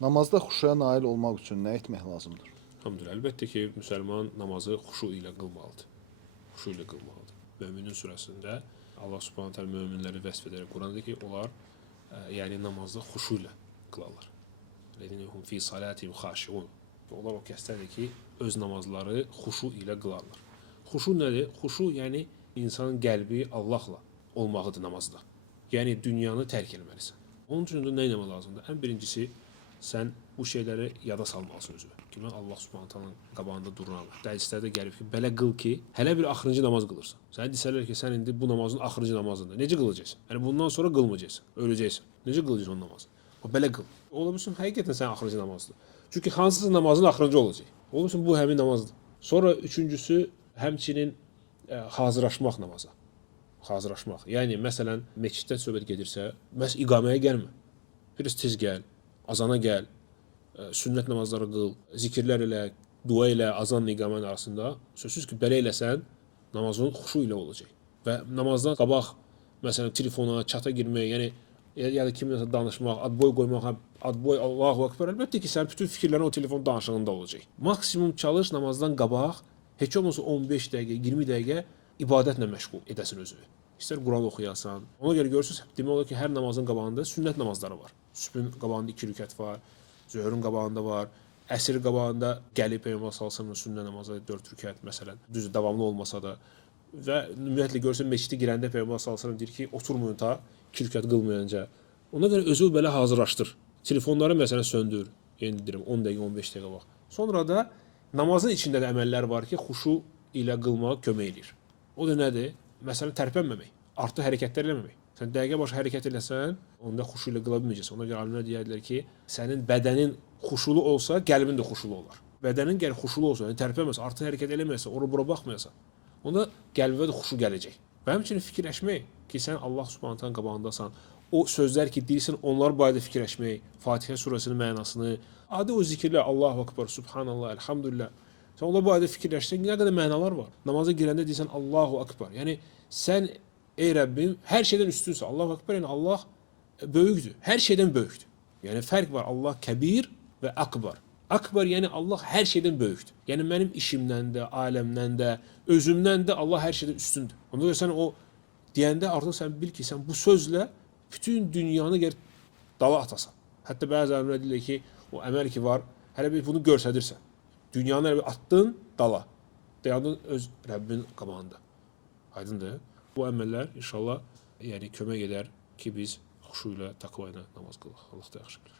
Namazda xuşuya nail olmaq üçün nə etmək lazımdır? Hamdülillah. Əlbəttə ki, müsəlman namazı xuşu ilə qılmalıdır. Xuşu ilə qılmalıdır. Möminin surəsində Allah Subhanahu taala möminləri vəsf edərək Quranda ki, onlar yəni namazda xuşu ilə qılarlar. Ləzinəhum fi salatihim xaşiun. Onlar o kəslərdir ki, öz namazları xuşu ilə qılarlar. Xuşu nədir? Xuşu yəni insanın qəlbi Allahla olmağıdır namazda. Yəni dünyanı tərk etməlisən. Onun üçün də nə etmək lazımdır? Ən birincisi sən bu şeyləri yada salmalısın özünə. Ki mən Allah Subhanahu taalanın qabağında dururam. Hədislərdə gəlib ki, belə qıl ki, hələ bir axırıncı namaz qılırsan. Sənə desələr ki, sən indi bu namazın axırıncı namazındır. Necə qılacaqsan? Yəni bundan sonra qılmayacaqsan, öləcəksən. Necə qılacaqsan o namazı? O belə qıl. Ola bilsin həqiqətən sənin axırıncı namazdır. Çünki hansısa namazın axırıncı olacaq. Ola bilsin bu həmin namazdır. Sonra üçüncüsü həmçinin hazırlaşmaq namaza. Hazırlaşmaq. Yəni məsələn məsciddə söhbət gedirsə, məs iqaməyə gəlmə. Biraz tez gəl, azana gəl, sünnət namazları qıl, zikirlər elə, dua ilə, azanla iqamənin arasında. Sözsüz ki, belə eləsən, namazın xuşu ilə olacaq. Və namazdan qabaq, məsələn, telefona, çata girmək, yəni ya da kiminlə danışmaq, adboy qoymaq, adboy Allahu Ekber. Əlbəttə ki, sənin bütün fikirlərin o telefon danışığında olacaq. Maksimum çalış namazdan qabaq, heç olmasa 15 dəqiqə, 20 dəqiqə ibadətlə məşğul edəsin özünü. İstər Quran oxuyasan. Ona görə görürsünüz, demək olar ki, hər namazın qabağında sünnət namazları var. Sübhün qabağında 2 rükət var, zöhrün qabağında var, əsr qabağında gəlib Peyğəmbər sallallahu sünnə namazı 4 rükət məsələn. Düz davamlı olmasa da və ümumiyyətlə görsən məscidə girəndə Peyğəmbər sallallahu deyir ki, oturmayın ta 2 rükət qılmayınca. Ona görə özü belə hazırlaşdır. Telefonları məsələn söndür. Yəni deyirəm 10 dəqiqə, 15 dəqiqə vaxt. Sonra da namazın içində də əməllər var ki, xuşu ilə qılmağa kömək edir. O da nədir? Məsələn, tərpənməmək, artıq hərəkətlər eləməmək. Sən dəqiqə başı hərəkət eləsən, onda xuşu ilə qıla bilməyəcəksən. Ona görə alimlər deyirlər ki, sənin bədənin xuşulu olsa, qəlbin də xuşulu olar. Bədənin gəl xuşulu olsa, yəni tərpənməsə, artıq hərəkət eləməsə, ora bura baxmayasan, onda qəlbə də xuşu gələcək. Və həmçinin fikirləşmək ki, sən Allah Subhanahu taala'nın qabağındasan. O sözlər ki, deyirsən, onlar barədə fikirləşmək, Fatihə surəsinin mənasını, adi o zikirlər, Allahu Ekber, Subhanallah, Elhamdülillah. Sən onlar barədə fikirləşsən, nə qədər mənalar var. Namaza girəndə deyirsən Allahu Ekber. Yəni sən ey Rəbbim hər şeydən üstünsən. Allahu Ekber yəni Allah böyükdür. Hər şeydən böyükdür. Yəni fərq var. Allah kəbir və akbar. Akbar yəni Allah hər şeydən böyükdür. Yəni mənim işimdən də, aləmdən də, özümdən də Allah hər şeydən üstündür. Ona görə sən o deyəndə artıq sən bil ki, sən bu sözlə bütün dünyanı gəl dala atasan. Hətta bəzi alimlər deyirlər ki, o əməl ki var, hələ bir bunu göstərirsən. Dünyanı hələ bir atdın dala. Dayandın öz Rəbbin qabağında. Aydındır. Bu əməllər inşallah yəni kömək edər ki, biz xuşu ilə, taqva ilə namaz qılaq. Allah da yaxşı bilir.